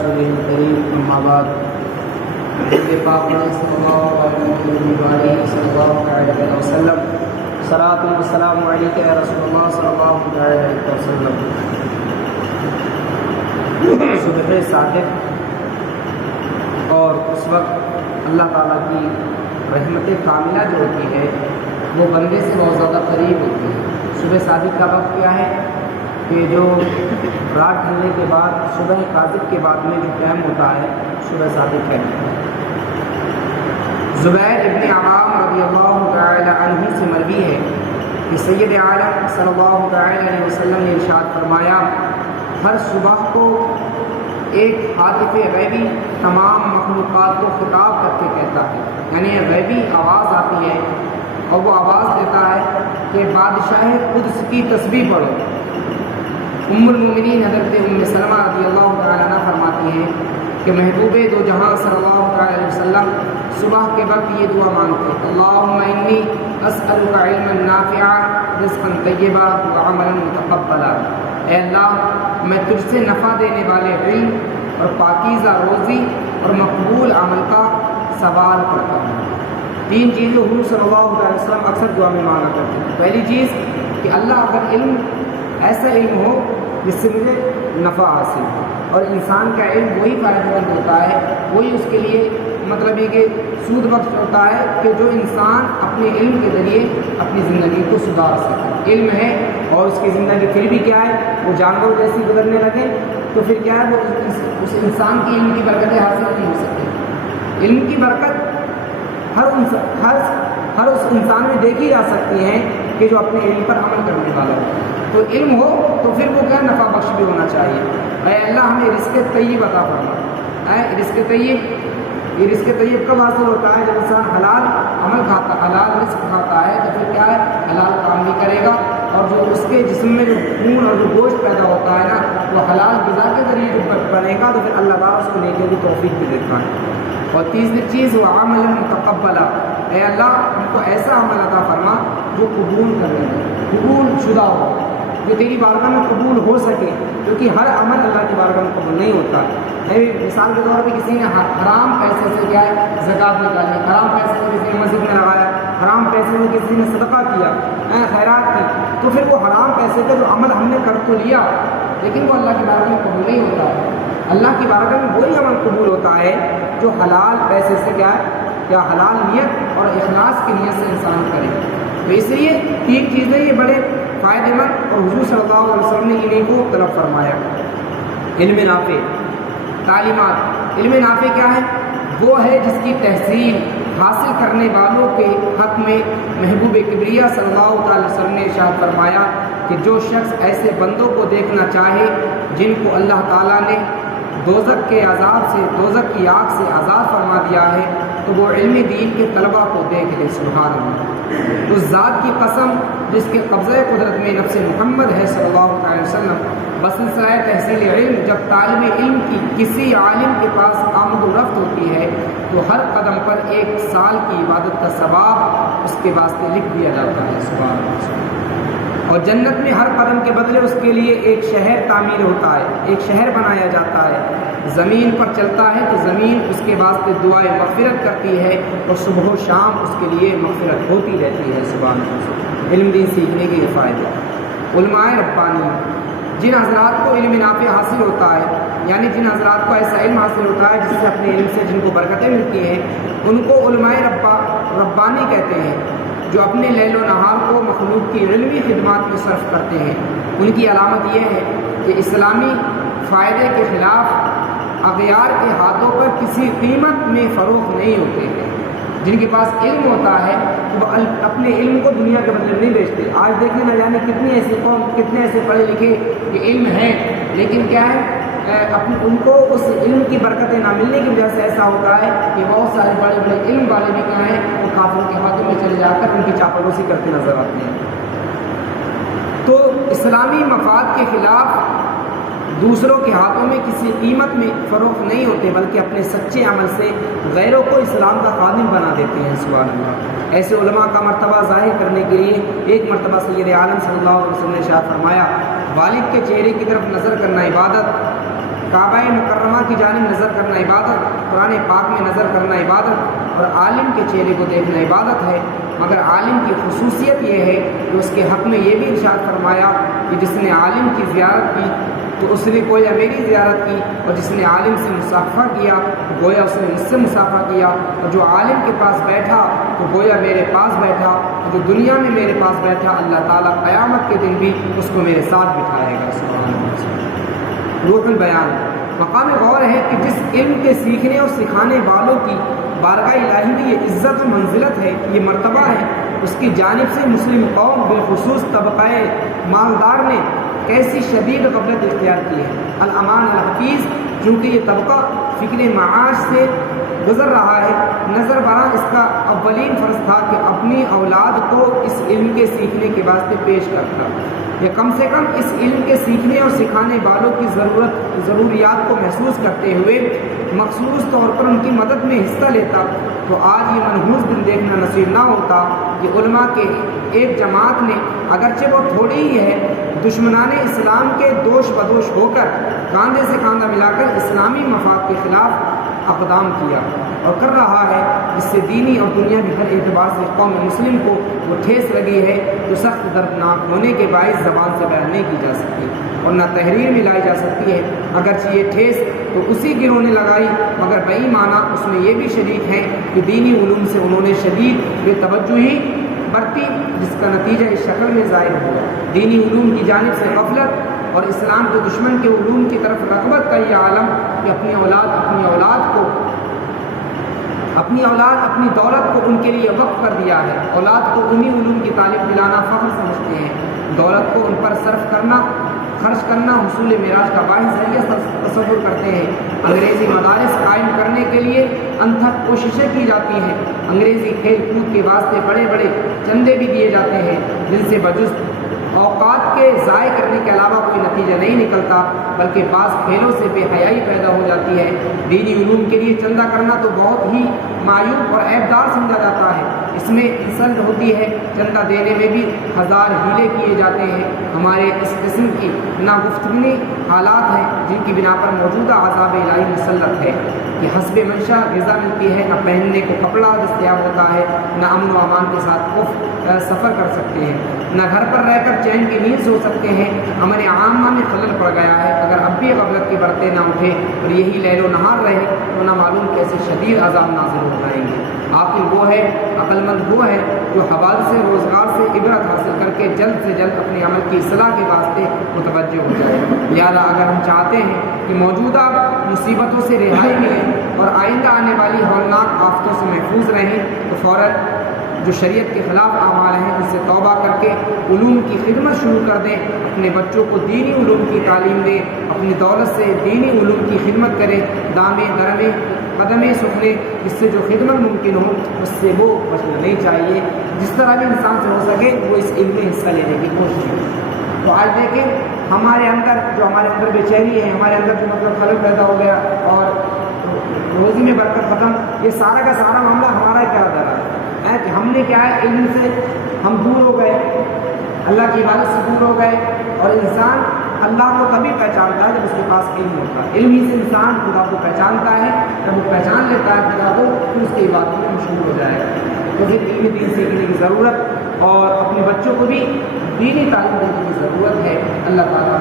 رسوله الكريم أما بعد پاک صلی اللہ علیہ وسلم صلاۃ والسلام علیک یا رسول اللہ صلی اللہ علیہ وسلم۔ صبح صادق اور اس وقت اللہ تعالیٰ کی رحمت کاملہ جو ہوتی ہے وہ بندے سے بہت زیادہ قریب ہوتی ہے۔ صبح صادق کا وقت کیا ہے کہ جو رات ڈھلنے کے بعد صبح کاذب کے بعد میں جو ٹائم ہوتا ہے صبح صادق ہے۔ زبیر ابن عوام رضی اللہ تعالی عنہ سے مروی ہے کہ سید عالم صلی اللہ علیہ وسلم نے ارشاد فرمایا، ہر صبح کو ایک حاطف غیبی تمام مخلوقات کو خطاب کر کے کہتا ہے، یعنی غیبی آواز آتی ہے اور وہ آواز دیتا ہے کہ بادشاہ قدس کی تسبیح پڑھو۔ ام المؤمنین حضرت ام سلمہ رضی اللہ تعالیٰ عنہ فرماتی ہیں کہ محبوب دو جہاں صلی اللہ علیہ وسلم صبح کے وقت یہ دعا مانگتے، اللہم انی اسألک علما نافعا رزقا طیبا وعملا متقبلا۔ اے اللہ، میں تجھ سے نفع دینے والے علم اور پاکیزہ روزی اور مقبول عمل کا سوال کرتا ہوں۔ تین چیزیں حضور صلی اللہ علیہ وسلم اکثر دعا میں مانگا کرتے ہیں۔ پہلی چیز کہ اللہ اگر علم ایسا علم ہو جس سے مجھے نفع حاصل ہو، اور انسان کا علم وہی فائدہ مند ہوتا ہے، وہی اس کے لیے مطلب یہ کہ سود بخش ہوتا ہے کہ جو انسان اپنے علم کے ذریعے اپنی زندگی کو سدھار سکے۔ علم ہے اور اس کی زندگی پھر بھی کیا ہے، وہ جانور جیسی گزرنے لگے تو پھر کیا ہے، وہ اس انسان کی علم کی برکتیں حاصل نہیں ہو سکتی۔ علم کی برکت ہر اس انسان میں دیکھی جا سکتی ہے کہ جو اپنے علم پر عمل کرنے والا ہو۔ تو علم ہو تو پھر وہ کیا نفع بخش بھی ہونا چاہیے۔ اے اللہ ہمیں رزق طیب عطا فرما۔ رزق طیب، یہ رزق طیب کب حاصل ہوتا ہے؟ جب انسان حلال عمل کھاتا، حلال رزق کھاتا ہے تو پھر کیا ہے، حلال کام بھی کرے گا، اور جو اس کے جسم میں جو خون اور جو گوشت پیدا ہوتا ہے نا، وہ حلال غذا کے ذریعے جو بنے گا تو پھر اللہ تعالیٰ اس کو نیکی کی توفیق بھی دیتا ہے۔ اور تیسری چیز وہ عمل متقبلا، اے اللہ ہم کو ایسا عمل عطا فرما جو قبول کرنے دے، قبول شدہ ہو، جو تیری بارگاہ میں قبول ہو سکے، کیونکہ ہر عمل اللہ کی بارگاہ میں قبول نہیں ہوتا۔ مثال کے طور پہ کسی نے حرام پیسے سے کیا ہے زکوٰۃ نکالی، حرام پیسے سے کسی نے مسجد میں لگایا، حرام پیسے میں کسی نے صدقہ کیا، خیرات کی، تو پھر وہ حرام پیسے کا جو عمل ہم نے کر تو لیا لیکن وہ اللہ کی بارگاہ میں قبول نہیں ہوتا ہے۔ اللہ کی بارگاہ میں وہی عمل قبول ہوتا ہے جو حلال پیسے سے کیا ہے، یا حلال نیت اور اخلاص کی نیت سے انسان کرے۔ تو اس لیے تین چیزیں یہ بڑے فائدہ مند، اور حضور صلی اللہ علیہ وسلم نے انہیں کو طلب فرمایا۔ علم نافع، تعلیمات۔ علم نافع کیا ہے؟ وہ ہے جس کی تحصیل حاصل کرنے والوں کے حق میں محبوب کبریہ صلی اللہ علیہ وسلم نے ارشاد فرمایا کہ جو شخص ایسے بندوں کو دیکھنا چاہے جن کو اللہ تعالیٰ نے دوزخ کے عذاب سے، دوزخ کی آگ سے آزاد فرما دیا ہے، تو وہ علم دین کے طلباء کو دیکھ لے۔ سبحان اللہ۔ اس ذات کی قسم جس کے قبضہ قدرت میں نفس محمد ہے صلی اللہ علیہ وسلم، بسلسلہ تحصیل علم جب طالب علم کی کسی عالم کے پاس آمد و رفت ہوتی ہے تو ہر قدم پر 1 سال کی عبادت کا ثواب اس کے واسطے لکھ دیا جاتا ہے۔ سبحان اللہ۔ اور جنت میں ہر قدم کے بدلے اس کے لیے ایک شہر تعمیر ہوتا ہے، ایک شہر بنایا جاتا ہے۔ زمین پر چلتا ہے تو زمین اس کے واسطے دعائیں مغفرت کرتی ہے، اور صبح و شام اس کے لیے مغفرت ہوتی رہتی ہے۔ سبحان اللہ۔ علم دین سیکھنے کے یہ فائدے۔ علماء ربانی، جن حضرات کو علم نافع حاصل ہوتا ہے، یعنی جن حضرات کو ایسا علم حاصل ہوتا ہے جس سے اپنے علم سے جن کو برکتیں ملتی ہیں، ان کو علماء ربانی کہتے ہیں، جو اپنے لیل و نہار کو مخلوق کی علمی خدمات میں صرف کرتے ہیں۔ ان کی علامت یہ ہے کہ اسلامی فائدے کے خلاف اغیار کے ہاتھوں پر کسی قیمت میں فروخت نہیں ہوتے ہیں۔ جن کے پاس علم ہوتا ہے وہ اپنے علم کو دنیا کے بدلے نہیں بیچتے۔ آج دیکھیں نہ جانے کتنے ایسے قوم، کتنے ایسے پڑھے لکھے کہ علم ہیں لیکن کیا ہے، ان کو اس علم کی برکتیں نہ ملنے کی وجہ سے ایسا ہوتا ہے کہ بہت سارے بڑے بڑے علم والے بھی کیا ہیں، وہ کافروں کے ہاتھوں میں چلے جا کر ان کی چاپلوسی کرتے نظر آتے ہیں۔ تو اسلامی مفاد کے خلاف دوسروں کے ہاتھوں میں کسی قیمت میں فروخت نہیں ہوتے، بلکہ اپنے سچے عمل سے غیروں کو اسلام کا خادم بنا دیتے ہیں۔ سبحان اللہ۔ ایسے علماء کا مرتبہ ظاہر کرنے کے لیے ایک مرتبہ سید عالم صلی اللہ علیہ وسلم نے ارشاد فرمایا، والد کے چہرے کی طرف نظر کرنا عبادت، کعبہ مکرمہ کی جانب نظر کرنا عبادت، قرآن پاک میں نظر کرنا عبادت اور عالم کے چہرے کو دیکھنا عبادت ہے۔ مگر عالم کی خصوصیت یہ ہے کہ اس کے حق میں یہ بھی ارشاد فرمایا کہ جس نے عالم کی زیارت کی تو اس نے گویا میری زیارت کی، اور جس نے عالم سے مصافحہ کیا گویا اس نے مجھ سے مصافحہ کیا، اور جو عالم کے پاس بیٹھا تو گویا میرے پاس بیٹھا، اور جو دنیا میں میرے پاس بیٹھا اللہ تعالیٰ قیامت کے دن بھی اس کو میرے ساتھ بٹھائے گا۔ سبحان اللہ۔ روح البیان مقام غور ہے کہ جس علم کے سیکھنے اور سکھانے والوں کی بارگاہ الہی میں یہ عزت و منزلت ہے، یہ مرتبہ ہے، اس کی جانب سے مسلم قوم بالخصوص طبقہ مالدار نے کیسی شدید غفلت اختیار کی ہے۔ الامان الحفیظ چونکہ یہ طبقہ فکر معاش سے گزر رہا ہے، نظر براں اس کا اولین فرض تھا کہ اپنی اولاد کو اس علم کے سیکھنے کے واسطے پیش کرتا، یا کم سے کم اس علم کے سیکھنے اور سکھانے والوں کی ضروریات کو محسوس کرتے ہوئے مخصوص طور پر ان کی مدد میں حصہ لیتا، تو آج یہ منحوس دن دیکھنا نصیب نہ ہوتا کہ علماء کے ایک جماعت نے اگرچہ وہ تھوڑی ہی ہے دشمنان اسلام کے دوش بدوش ہو کر کاندھے سے کاندھا ملا کر اسلامی مفاد کے خلاف اقدام کیا اور کر رہا ہے، جس سے دینی اور دنیاوی ہر اعتبار سے قوم مسلم کو وہ ٹھیس لگی ہے جو سخت دردناک ہونے کے باعث زبان سے بیان نہیں کی جا سکتی اور نہ تحریر میں لائی جا سکتی ہے۔ اگرچہ یہ ٹھیس تو اسی گروہ نے لگائی، مگر بئی معنی اس میں یہ بھی شریک ہیں کہ دینی علوم سے انہوں نے شدید بے توجہی برتی، جس کا نتیجہ اس شکل میں ظاہر ہوا۔ دینی علوم کی جانب سے غفلت اور اسلام کے دشمن کے علوم کی طرف رغبت کا یہ عالم کہ اپنی اولاد اپنی دولت کو ان کے لیے وقف کر دیا ہے، اولاد کو انہی علوم کی تعلیم دلانا فخر سمجھتے ہیں، دولت کو ان پر خرچ کرنا حصول معراج کا باعث ذریعہ تصور کرتے ہیں۔ انگریزی مدارس قائم کرنے کے لیے انتھک کوششیں کی جاتی ہیں، انگریزی کھیل کود کے واسطے بڑے بڑے چندے بھی دیے جاتے ہیں، جن سے بجز اوقات کے ضائع کرنے کے علاوہ کوئی نتیجہ نہیں نکلتا، بلکہ بعض کھیلوں سے بے حیائی پیدا ہو جاتی ہے۔ دینی علوم کے لیے چندہ کرنا تو بہت ہی معیوب اور عیبدار سمجھا جاتا ہے، اس میں انسلٹ ہوتی ہے، چندہ دینے میں بھی ہزار ہیلے کیے جاتے ہیں۔ ہمارے اس قسم کی ناگفتگی حالات ہیں جن کی بنا پر موجودہ عذاب الہی مسلط ہے کہ حسب منشا غذا ملتی ہے، نہ پہننے کو کپڑا دستیاب ہوتا ہے، نہ امن و امان کے ساتھ سفر کر سکتے ہیں، نہ گھر پر رہ کر چین کی نیند سو سکتے ہیں۔ امن عامہ میں خلل پڑ گیا ہے۔ اگر اب بھی غفلت کے برتے نہ اٹھے اور یہی لیل و نہار رہے تو نہ معلوم کیسے شدید عذاب نازل ہو جائیں گے۔ آخر وہ ہے عقل مند وہ ہے جو حوال سے روزگار سے عبرت حاصل کر کے جلد سے جلد اپنے عمل کی اصلاح کے واسطے متوجہ ہو جائے۔ لہٰذا اگر ہم چاہتے ہیں کہ موجودہ مصیبتوں سے رہائی ملے اور آئندہ آنے والی ہولناک آفتوں سے محفوظ رہیں تو فوراً جو شریعت کے خلاف اعمال ہیں ان سے توبہ کر کے علوم کی خدمت شروع کر دیں، اپنے بچوں کو دینی علوم کی تعلیم دیں، اپنی دولت سے دینی علوم کی خدمت کریں، دامے درمے قدمیں سکھلیں، جس سے جو خدمت ممکن ہو اس سے وہ بچنا نہیں چاہیے۔ جس طرح بھی انسان سے ہو سکے وہ اس علم میں حصہ لینے کی کوشش کرے۔ تو آج دیکھیں ہمارے اندر بے چینی ہے، ہمارے اندر جو خلل پیدا ہو گیا اور روزی میں برکت ختم، یہ سارا کا سارا معاملہ ہمارا کیا درا ہے کہ ہم نے کیا ہے علم سے ہم دور ہو گئے، اللہ کی عبادت سے دور ہو گئے، اور انسان اللہ کو تبھی پہچانتا ہے جب اس کے پاس علم ہوتا ہے۔ علم ہی سے انسان خدا کو پہچانتا ہے، جب وہ پہچان لیتا ہے خدا کو پھر اس کی عبادت میں مشغول ہو جائے گا۔ تو پھر علم دین سیکھنے کی ضرورت اور اپنے بچوں کو بھی دینی تعلیم دینے کی ضرورت ہے۔ اللہ تعالیٰ